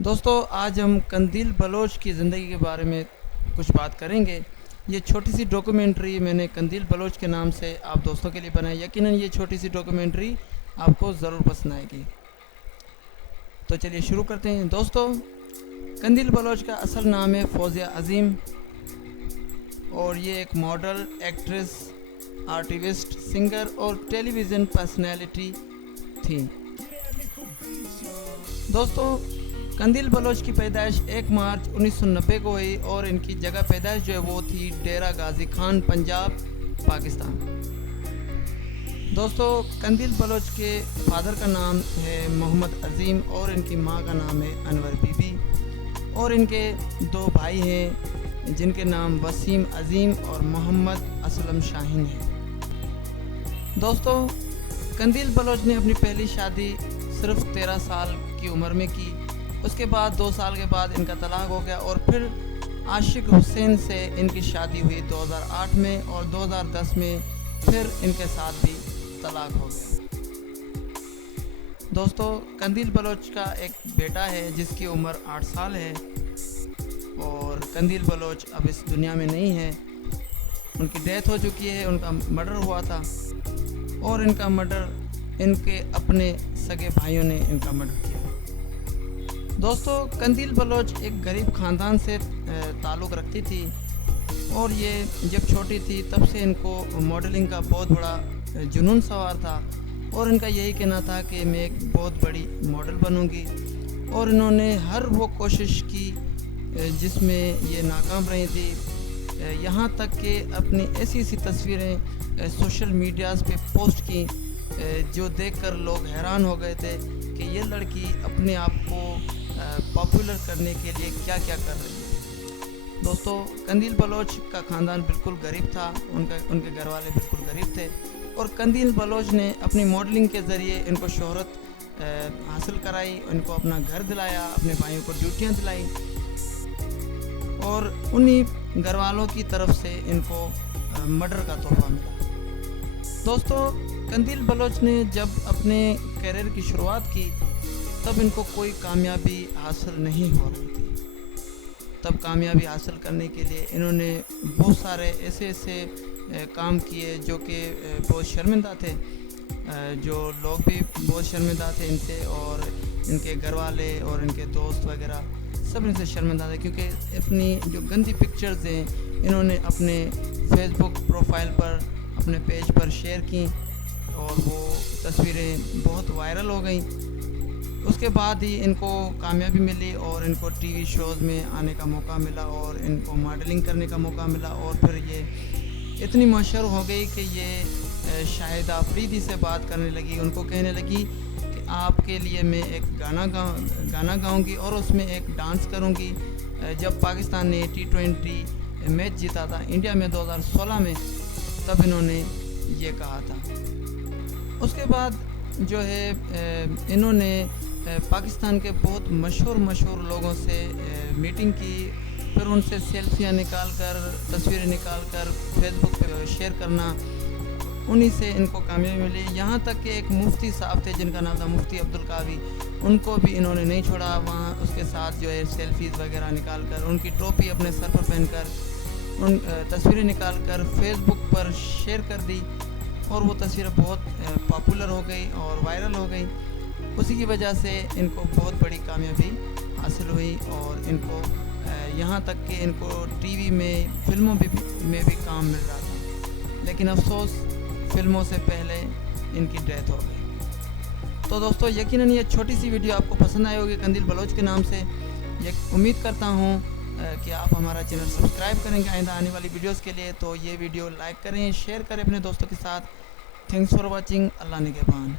دوستو آج ہم قندیل بلوچ کی زندگی کے بارے میں کچھ بات کریں گے۔ یہ چھوٹی سی ڈاکومنٹری میں نے قندیل بلوچ کے نام سے آپ دوستوں کے لیے بنائی۔ یقیناً یہ چھوٹی سی ڈاکومنٹری آپ کو ضرور پسند آئے گی۔ تو چلیے شروع کرتے ہیں۔ دوستو قندیل بلوچ کا اصل نام ہے فوزیہ عظیم، اور یہ ایک ماڈل، ایکٹریس، آرٹیسٹ، سنگر اور ٹیلی ویژن پرسنالٹی تھی۔ دوستو قندیل بلوچ کی پیدائش 1 مارچ 1990 کو ہوئی، اور ان کی جگہ پیدائش جو ہے وہ تھی ڈیرہ غازی خان، پنجاب، پاکستان۔ دوستو قندیل بلوچ کے فادر کا نام ہے محمد عظیم، اور ان کی ماں کا نام ہے انور بی بی، اور ان کے 2 بھائی ہیں جن کے نام وسیم عظیم اور محمد اسلم شاہین ہیں۔ دوستو قندیل بلوچ نے اپنی پہلی شادی صرف 13 سال کی عمر میں کی۔ اس کے بعد 2 سال کے بعد ان کا طلاق ہو گیا، اور پھر عاشق حسین سے ان کی شادی ہوئی 2008 میں، اور 2010 میں پھر ان کے ساتھ بھی طلاق ہو گیا۔ دوستو قندیل بلوچ کا ایک بیٹا ہے جس کی عمر 8 سال ہے، اور قندیل بلوچ اب اس دنیا میں نہیں ہے۔ ان کی ڈیتھ ہو چکی ہے، ان کا مرڈر ہوا تھا، اور ان کا مرڈر ان کے اپنے سگے بھائیوں نے ان کا مرڈر کیا۔ دوستو قندیل بلوچ ایک غریب خاندان سے تعلق رکھتی تھی، اور یہ جب چھوٹی تھی تب سے ان کو ماڈلنگ کا بہت بڑا جنون سوار تھا، اور ان کا یہی کہنا تھا کہ میں ایک بہت بڑی ماڈل بنوں گی، اور انہوں نے ہر وہ کوشش کی جس میں یہ ناکام رہی تھی، یہاں تک کہ اپنی ایسی تصویریں سوشل میڈیاز پہ پوسٹ کی جو دیکھ کر لوگ حیران ہو گئے تھے کہ یہ لڑکی اپنے آپ کو پاپولر کرنے کے لیے کیا کیا کر رہی ہے۔ دوستو قندیل بلوچ کا خاندان بالکل غریب تھا، ان کے گھر والے بالکل غریب تھے، اور قندیل بلوچ نے اپنی ماڈلنگ کے ذریعے ان کو شہرت حاصل کرائی، ان کو اپنا گھر دلایا، اپنے بھائیوں کو ڈیوٹیاں دلائی، اور انہی گھر والوں کی طرف سے ان کو مرڈر کا تحفہ ملا۔ دوستو قندیل بلوچ نے جب اپنے کیریئر کی شروعات کی تب ان کو کوئی کامیابی حاصل نہیں ہو رہی تھی۔ تب کامیابی حاصل کرنے کے لیے انہوں نے بہت سارے ایسے کام کیے جو کہ بہت شرمندہ تھے، جو لوگ بھی بہت شرمندہ تھے ان سے، اور ان کے گھر والے اور ان کے دوست وغیرہ سب ان سے شرمندہ تھے، کیونکہ اپنی جو گندی پکچرز ہیں انہوں نے اپنے فیس بک پروفائل پر، اپنے پیج پر شیئر کی، اور وہ تصویریں بہت وائرل ہو گئیں۔ اس کے بعد ہی ان کو کامیابی ملی، اور ان کو ٹی وی شوز میں آنے کا موقع ملا، اور ان کو ماڈلنگ کرنے کا موقع ملا، اور پھر یہ اتنی مشہور ہو گئی کہ یہ شاہد آفریدی سے بات کرنے لگی، ان کو کہنے لگی کہ آپ کے لیے میں ایک گانا گاؤں گی، اور اس میں ایک ڈانس کروں گی۔ جب پاکستان نے T20 میچ جیتا تھا انڈیا میں 2016 میں، تب انہوں نے یہ کہا تھا۔ اس کے بعد جو ہے انہوں نے پاکستان کے بہت مشہور لوگوں سے میٹنگ کی، پھر ان سے سیلفیاں نکال کر، تصویریں نکال کر فیس بک پہ شیئر کرنا، انہی سے ان کو کامیابی ملی۔ یہاں تک کہ ایک مفتی صاحب تھے جن کا نام تھا مفتی عبدالقاوی، ان کو بھی انہوں نے نہیں چھوڑا، وہاں اس کے ساتھ جو ہے سیلفیز وغیرہ نکال کر، ان کی ٹوپی اپنے سر پر پہن کر، ان تصویریں نکال کر فیس بک پر شیئر کر دی، اور وہ تصویریں بہت پاپولر ہو گئی اور وائرل ہو گئی۔ اسی کی وجہ سے ان کو بہت بڑی کامیابی حاصل ہوئی، اور ان کو یہاں تک کہ ان کو ٹی وی میں، فلموں میں بھی کام مل رہا تھا، لیکن افسوس فلموں سے پہلے ان کی ڈیتھ ہو گئی۔ تو دوستو یقیناً یہ چھوٹی سی ویڈیو آپ کو پسند آئی ہوگی قندیل بلوچ کے نام سے۔ امید کرتا ہوں کہ آپ ہمارا چینل سبسکرائب کریں گے آئندہ آنے والی ویڈیوز کے لیے۔ تو یہ ویڈیو لائک کریں، شیئر کریں اپنے دوستوں کے ساتھ۔ Thanks for watching. اللہ نگہبان۔